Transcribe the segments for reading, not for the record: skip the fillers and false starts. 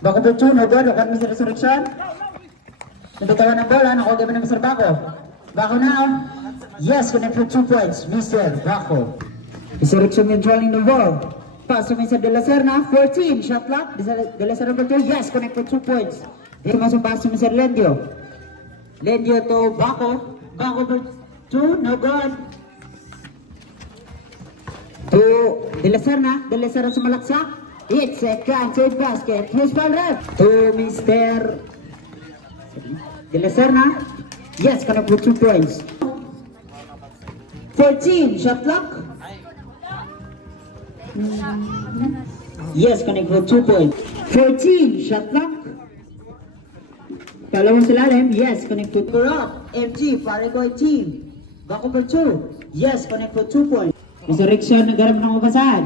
Bako po 2, no good. Okay, Mr. Resurrection. Nabitawan ng bola, nakuha ng Mr. Bako. Bako now. Yes, connect for 2 points, Mr. Bako. Resurrection controlling the ball. Pass to Mr. De La Serna, 14, shot clock. De La Serna for 2, yes, connect for 2 points. Dito masong pass to Mr. Lendio. Lendio to Bako. Bako for 2, no good. To De La Serna sumalaksak. It's a counted basket. Here's ball ref. To Mr. De La Serna. Yes, connect for 2 points. 14, shot clock. Yes, connect for 2 points. 14, shot clock. Kalawang silalim. Yes, connect for 2 points. MG, Paraguay team. Bako for 2. Yes, connect for 2 points. Resurrection, nagharap ng ubasan.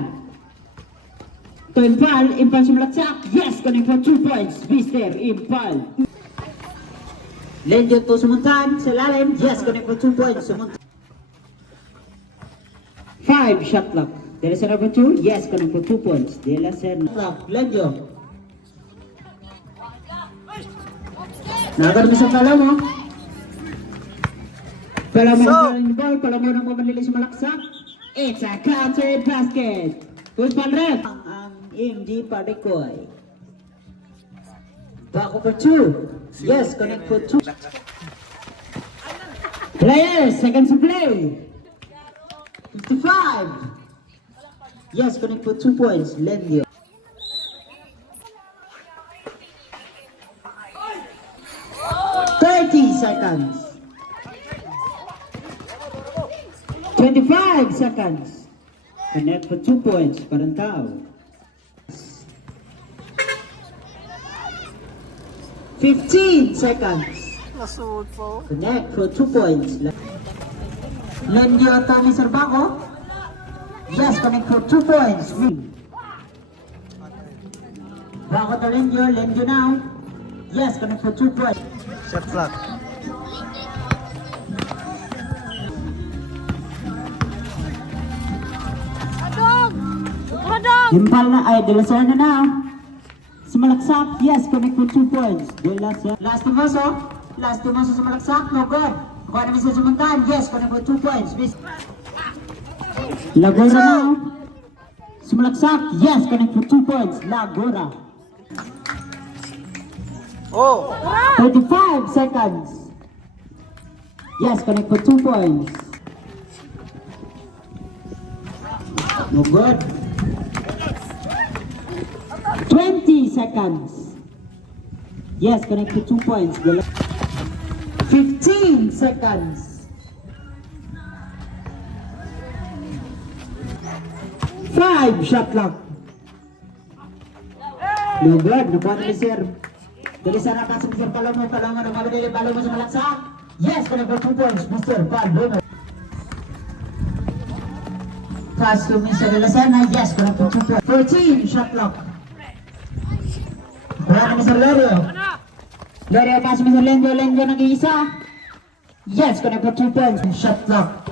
To Impal sumalaksak. Yes, connect for 2 points. Mr. Impal. Lendio to sumuntan. Silalim. Yes, connect for 2 points. Sumuntan. 5, shot clock. De La Serna for 2. Yes, connect for 2 points. De La Serna. Clock. Lendio. Nagharap sa Palomo. Palomo ng mamalilis sumalaksak. It's a counted basket. Who's ball ref? Ang MG Paraguay. Bako for 2. Yes, connect for 2. Players, seconds to play. 55. Yes, connect for 2 points. Lendio. 30 seconds. 25 seconds. Connect for 2 points. Parantao. 15 seconds. Connect for 2 points. Lendio to Mr. Bako. Yes, connect for 2 points. Bako to Lendio. Lendio now. Yes, connect for 2 points. Shot clock. Impal na ay De La Serna na. Sumalaksak. Yes, connect for 2 points. De La Serna. Last Timoso sumalaksak. No good. Kuha na Mr. Sumuntan. Yes, connect for 2 points. Lagora na. Sumalaksak. Yes, connect for 2 points. Lagora. Oh! 35 seconds. Yes, connect for 2 points. No good. 20 seconds. Yes, connect for 2 points. 15 seconds. 5 shot clock. No good. Nakuha na ni Sir. Dali sana kasi Mr. Palomo na mabili Palomo sa malaksak. Yes, connect for 2 points. Mr. Palomo. Pass to Mr. De La Serna. Yes, connect for 2 points. 14 shot clock. Kuha na Mr. Lerio. Lerio pass Mr. Lendio. Lendio nag-iisa. Yes, connect for 2 points. Shot clock.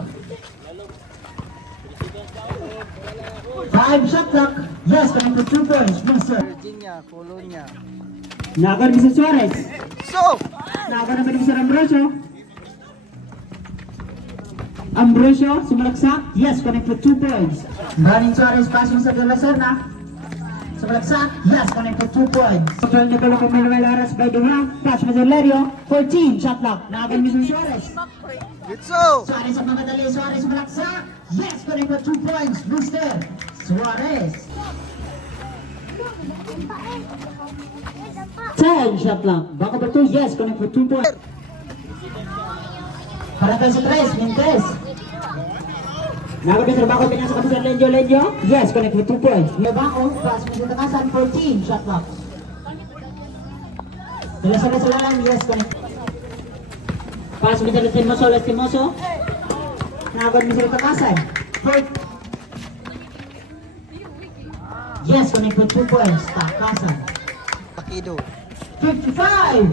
5 shot clock. Yes, connect for 2 points. Mr. Virginia, Colonia. Nakakar Mr. Suarez. So! Nakakar naman Mr. Ambrosio. Ambrosio, sumalaksak. Yes, connect for 2 points. Running Suarez, pass Mr. De La Serna. Sumalaksak. Yes, connect for 2 points. Control ni Balo Manuel Aras by the way. Pass Mr. Lerio. 14, shot clock. Nakakar Mr. Suarez. Gitso! Suarez ang mamadali. Suarez sumalaksak. Yes, connect for 2 points. Mr. Suarez. 10 shot clock. Baka ba 2? Yes, connect for 2 points. Para tayo sa 3, Mintes. Nakapit sa bako, pinasa kami sa Lendio. Yes, connect for 2 points. May bako, pass mo sa takasan, 14 shot clock. Nalasan na sa lalan, yes, connect. Pass mo sa Lastimoso. Nakapit mo sa takasan. Yes, connect for 2 points. Takasan. Pakido. 55!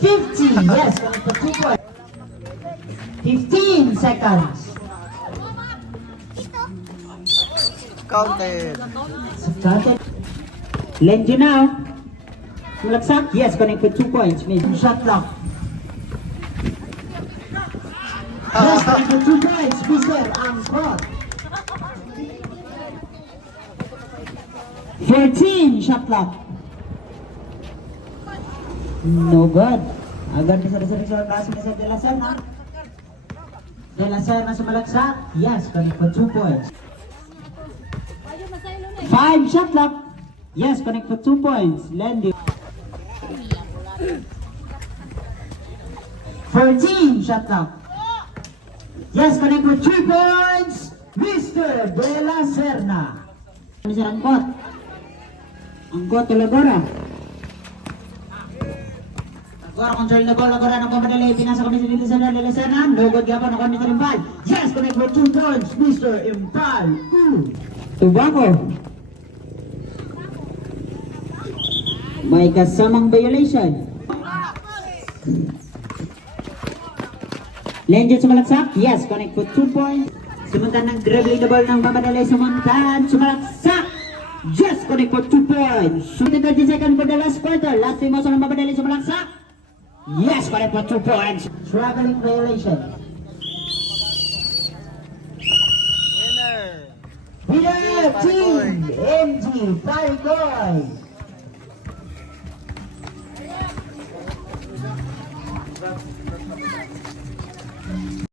50! Yes, connect for 2 points. 15 seconds. Counted. Counted. Lenji now. Malaksak. Yes, connect with 2 points. Maybe shot clock. Yes, connect with 2 points. Mr. Angkot. 14 shot clock. No good. Agad bisa reserve kasi ni Sir De La Serna. De La Serna sumalaksak. Yes, connect for 2 points. 5 shot clock. Yes, connect for 2 points. Lendi. 14 shot clock. Yes, connect for 3 points. Mr. De La Serna. Mr. Angkot. Angkot Lagora. Lagora control na ball. Lagora ng pamadali. Pinasa kami sa dito sa De La Serna. Lugod gapon ako Mr. Impal. Yes, connect for 2 points. Mr. Impal. Tubaco. May kasamang violation. Lenjen sumalaksak. Yes, connect for 2 points. Sumuntan ng dribbling the ball ng pamadali. Sumuntan. Sumalaksak. Yes, connect for 2 points. Shooting 30 seconds for the last quarter. Last 3 motion ng pamadali. Sumalaksak. Yes, connect for 2 points. Traveling violation. Winner. Winner team MG Parigoy.